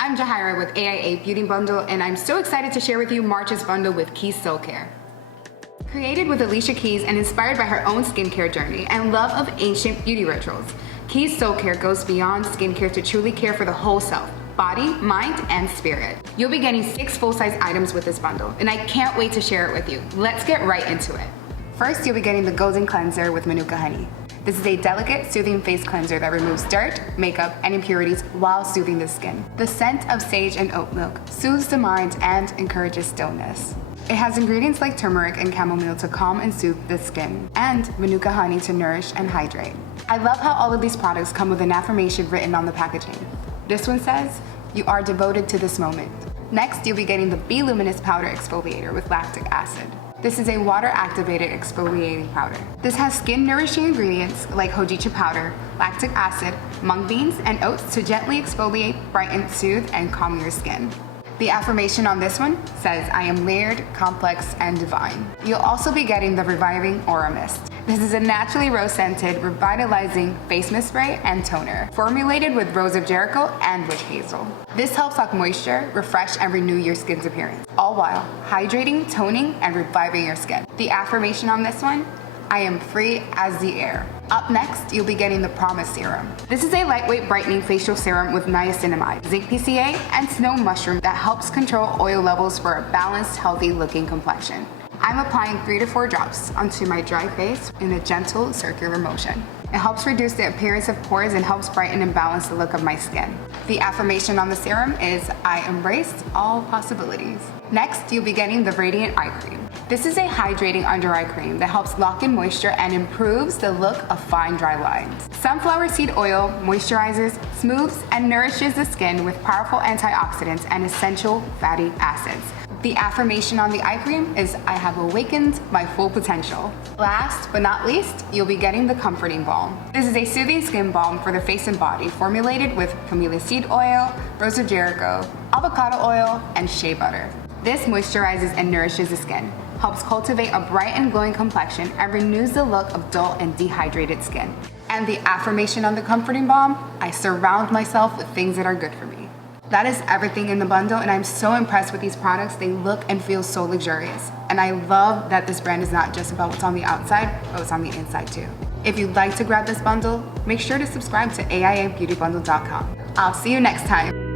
I'm Jahaira with AIA Beauty Bundle, and I'm so excited to share with you March's bundle with Keys Soulcare. Created with Alicia Keys and inspired by her own skincare journey and love of ancient beauty rituals, Keys Soulcare goes beyond skincare to truly care for the whole self, body, mind, and spirit. You'll be getting 6 full-size items with this bundle, and I can't wait to share it with you. Let's get right into it. First, you'll be getting the Golden Cleanser with Manuka Honey. This is a delicate, soothing face cleanser that removes dirt, makeup, and impurities while soothing the skin. The scent of sage and oat milk soothes the mind and encourages stillness. It has ingredients like turmeric and chamomile to calm and soothe the skin, and Manuka honey to nourish and hydrate. I love how all of these products come with an affirmation written on the packaging. This one says, "You are devoted to this moment." Next, you'll be getting the Be Luminous Powder Exfoliator with lactic acid. This is a water-activated exfoliating powder. This has skin-nourishing ingredients like hojicha powder, lactic acid, mung beans, and oats to gently exfoliate, brighten, soothe, and calm your skin. The affirmation on this one says, "I am layered, complex, and divine." You'll also be getting the Reviving Aura Mist. This is a naturally rose-scented, revitalizing face mist spray and toner, formulated with Rose of Jericho and witch hazel. This helps lock moisture, refresh, and renew your skin's appearance, all while hydrating, toning, and reviving your skin. The affirmation on this one, "I am free as the air." Up next, you'll be getting the Promise Serum. This is a lightweight brightening facial serum with niacinamide, zinc PCA, and snow mushroom that helps control oil levels for a balanced, healthy looking complexion. I'm applying 3 to 4 drops onto my dry face in a gentle circular motion. It helps reduce the appearance of pores and helps brighten and balance the look of my skin. The affirmation on the serum is, "I embrace all possibilities." Next, you'll be getting the Radiant Eye Cream. This is a hydrating under eye cream that helps lock in moisture and improves the look of fine dry lines. Sunflower seed oil moisturizes, smooths, and nourishes the skin with powerful antioxidants and essential fatty acids. The affirmation on the eye cream is, "I have awakened my full potential." Last but not least, you'll be getting the Comforting Balm. This is a soothing skin balm for the face and body, formulated with camellia seed oil, Rose of Jericho, avocado oil, and shea butter. This moisturizes and nourishes the skin, helps cultivate a bright and glowing complexion, and renews the look of dull and dehydrated skin. And the affirmation on the Comforting Balm, "I surround myself with things that are good for me." That is everything in the bundle, and I'm so impressed with these products. They look and feel so luxurious. And I love that this brand is not just about what's on the outside, but what's on the inside too. If you'd like to grab this bundle, make sure to subscribe to AIABeautyBundle.com. I'll see you next time.